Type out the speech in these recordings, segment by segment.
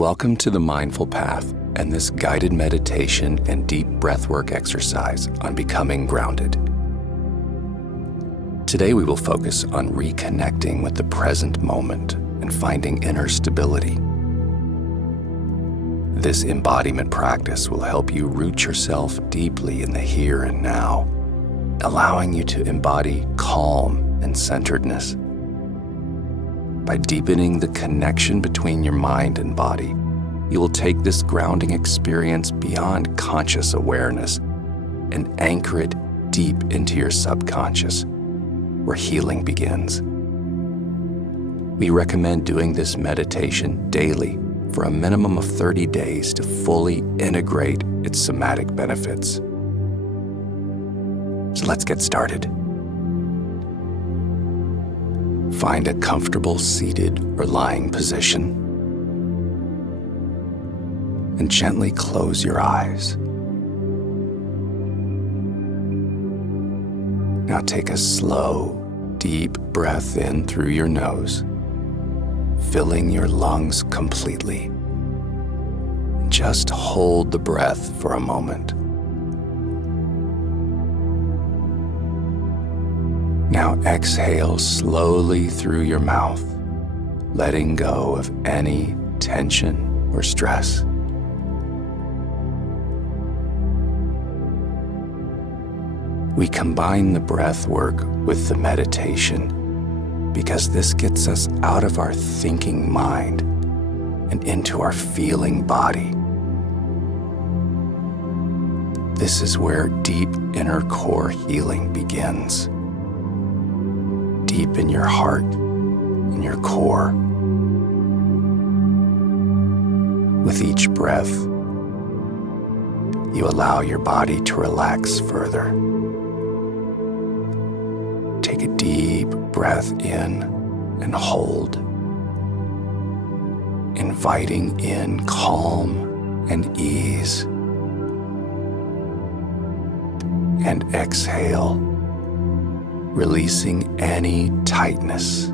Welcome to the Mindful Path and this guided meditation and deep breathwork exercise on becoming grounded. Today we will focus on reconnecting with the present moment and finding inner stability. This embodiment practice will help you root yourself deeply in the here and now, allowing you to embody calm and centeredness. By deepening the connection between your mind and body, you will take this grounding experience beyond conscious awareness and anchor it deep into your subconscious, where healing begins. We recommend doing this meditation daily for a minimum of 30 days to fully integrate its somatic benefits. So let's get started. Find a comfortable seated or lying position and gently close your eyes. Now take a slow, deep breath in through your nose, filling your lungs completely. Just hold the breath for a moment. Now exhale slowly through your mouth, letting go of any tension or stress. We combine the breath work with the meditation because this gets us out of our thinking mind and into our feeling body. This is where deep inner core healing begins. Deep in your heart, in your core. With each breath, you allow your body to relax further. Take a deep breath in and hold, inviting in calm and ease. And exhale, releasing any tightness.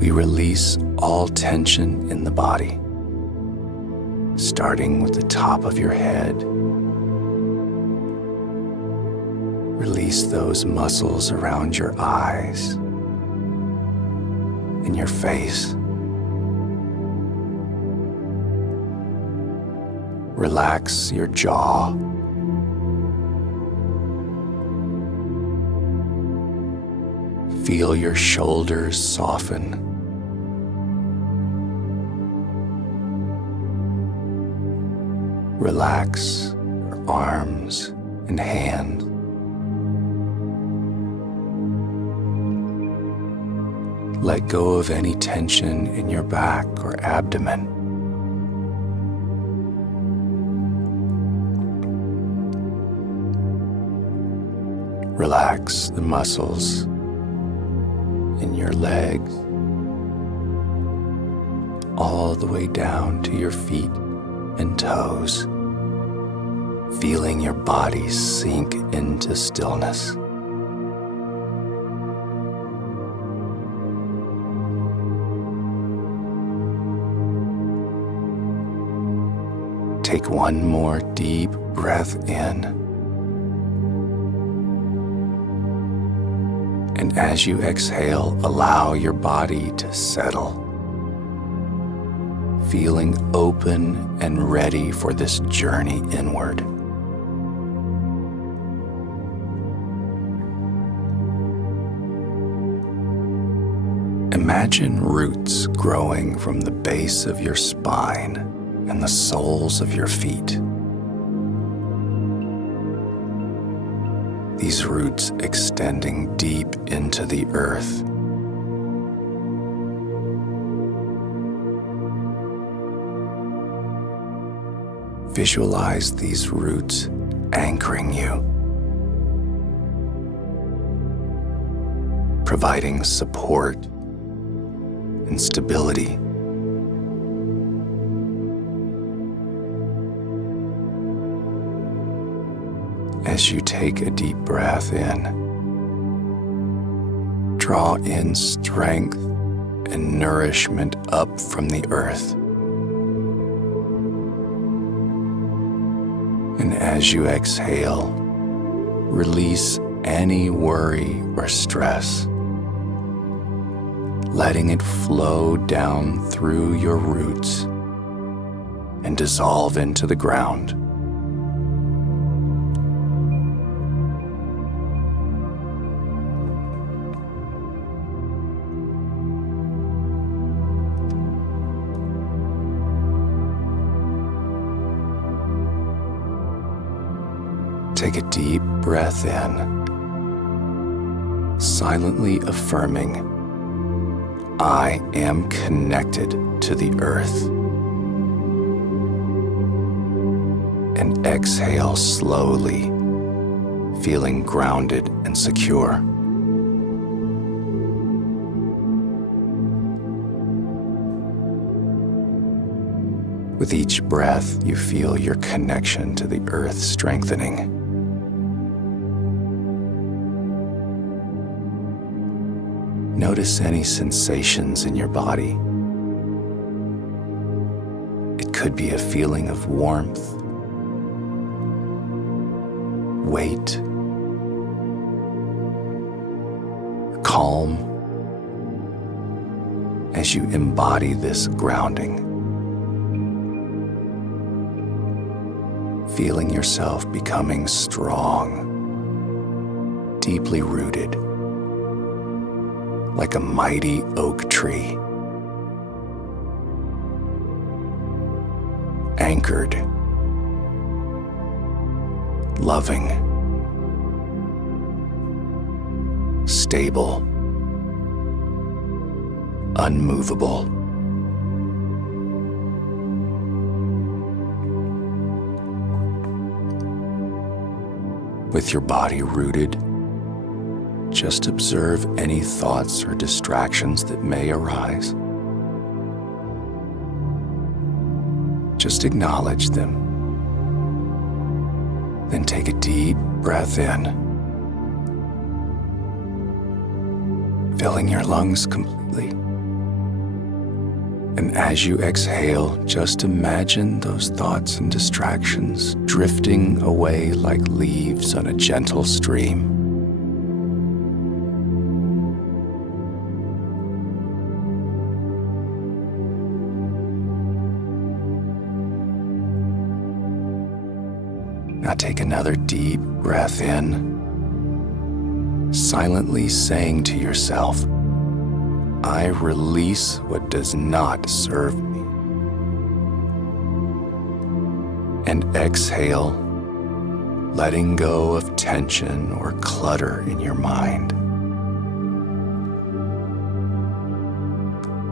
We release all tension in the body, starting with the top of your head. Release those muscles around your eyes and your face. Relax your jaw. Feel your shoulders soften. Relax your arms and hands. Let go of any tension in your back or abdomen. Relax the muscles in your legs, all the way down to your feet and toes, feeling your body sink into stillness. Take one more deep breath in. And as you exhale, allow your body to settle, feeling open and ready for this journey inward. Imagine roots growing from the base of your spine and the soles of your feet. These roots extending deep into the earth. Visualize these roots anchoring you, providing support and stability. As you take a deep breath in draw in strength and nourishment up from the earth. And as you exhale, release any worry or stress, letting it flow down through your roots and dissolve into the ground. Take a deep breath in, silently affirming, I am connected to the earth. And exhale slowly, feeling grounded and secure. With each breath, you feel your connection to the earth strengthening. Notice any sensations in your body. It could be a feeling of warmth, weight, calm, as you embody this grounding. Feeling yourself becoming strong, deeply rooted, like a mighty oak tree, anchored, loving, stable, unmovable. With your body rooted, just observe any thoughts or distractions that may arise. Just acknowledge them. Then take a deep breath in, filling your lungs completely. And as you exhale, just imagine those thoughts and distractions drifting away like leaves on a gentle stream. Now take another deep breath in, silently saying to yourself, I release what does not serve me. And exhale, letting go of tension or clutter in your mind.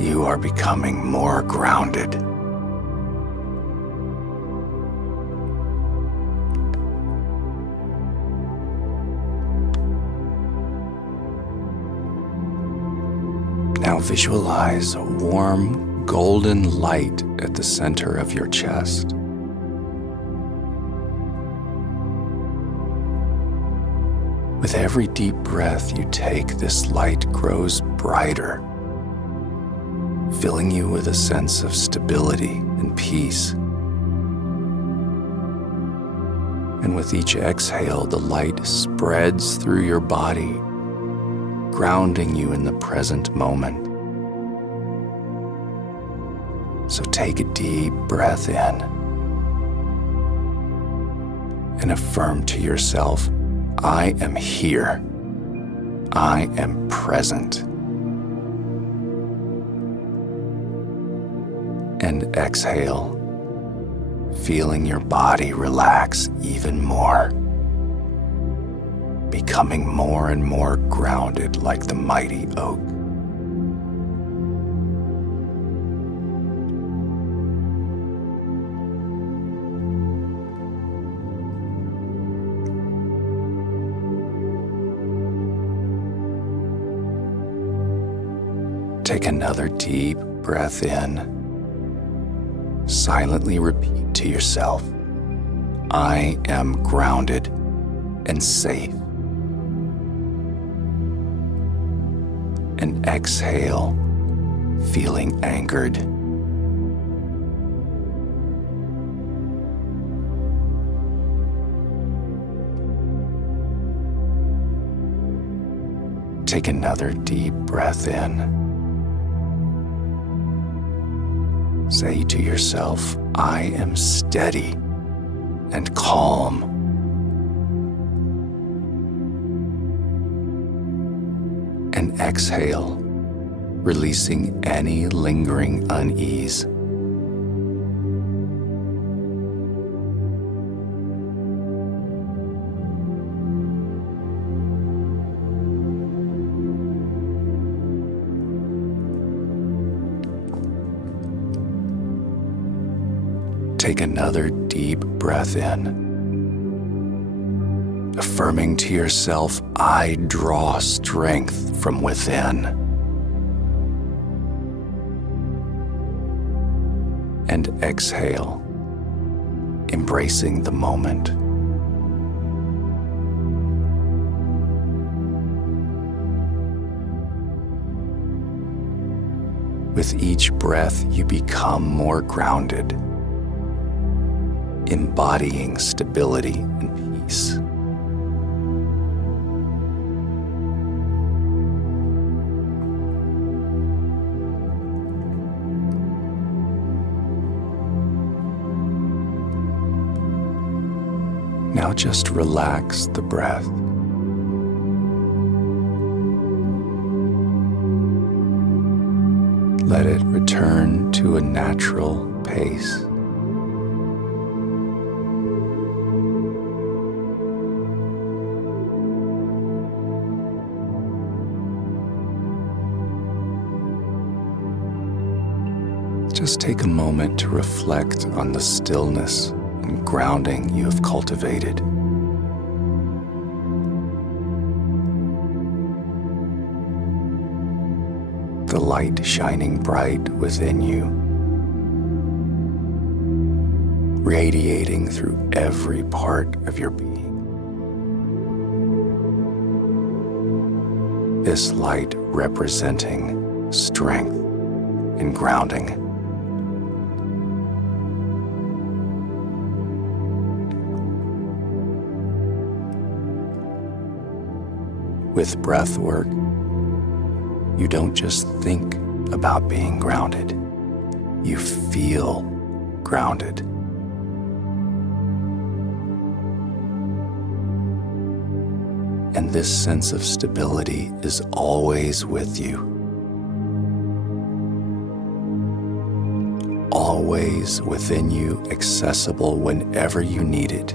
You are becoming more grounded. Now visualize a warm, golden light at the center of your chest. With every deep breath you take, this light grows brighter, filling you with a sense of stability and peace. And with each exhale, the light spreads through your body, grounding you in the present moment. So take a deep breath in and affirm to yourself, I am here. I am present. And exhale, feeling your body relax even more, becoming more and more grounded like the mighty oak. Take another deep breath in. Silently repeat to yourself, I am grounded and safe. and exhale, feeling anchored. Take another deep breath in. Say to yourself, I am steady and calm. And exhale, releasing any lingering unease. Take another deep breath in, affirming to yourself, I draw strength from within. And exhale, embracing the moment. With each breath, you become more grounded, embodying stability and peace. Now just relax the breath. Let it return to a natural pace. Just take a moment to reflect on the stillness and grounding you have cultivated. The light shining bright within you, radiating through every part of your being. This light representing strength and grounding. With breath work, you don't just think about being grounded, you feel grounded. And this sense of stability is always with you. Always within you, accessible whenever you need it.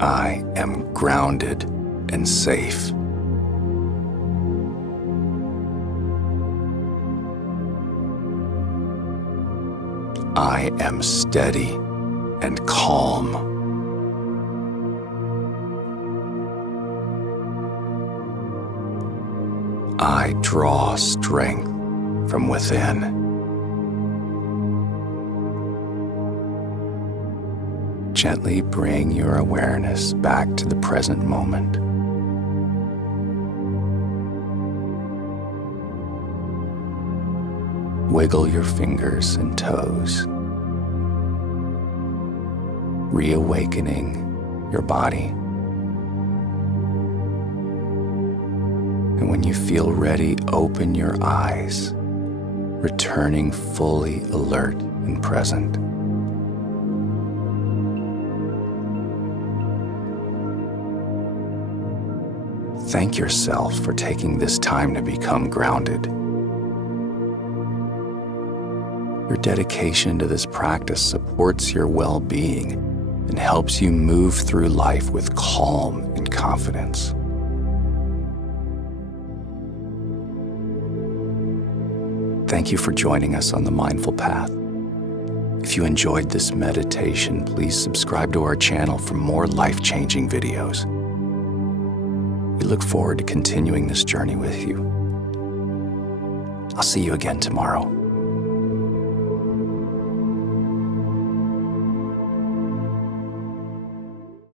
I am grounded and safe. I am steady and calm. I draw strength from within. Gently bring your awareness back to the present moment. Wiggle your fingers and toes, reawakening your body. And when you feel ready, open your eyes, returning fully alert and present. Thank yourself for taking this time to become grounded. Your dedication to this practice supports your well-being and helps you move through life with calm and confidence. Thank you for joining us on the Mindful Path. If you enjoyed this meditation, please subscribe to our channel for more life-changing videos. We look forward to continuing this journey with you. I'll see you again tomorrow.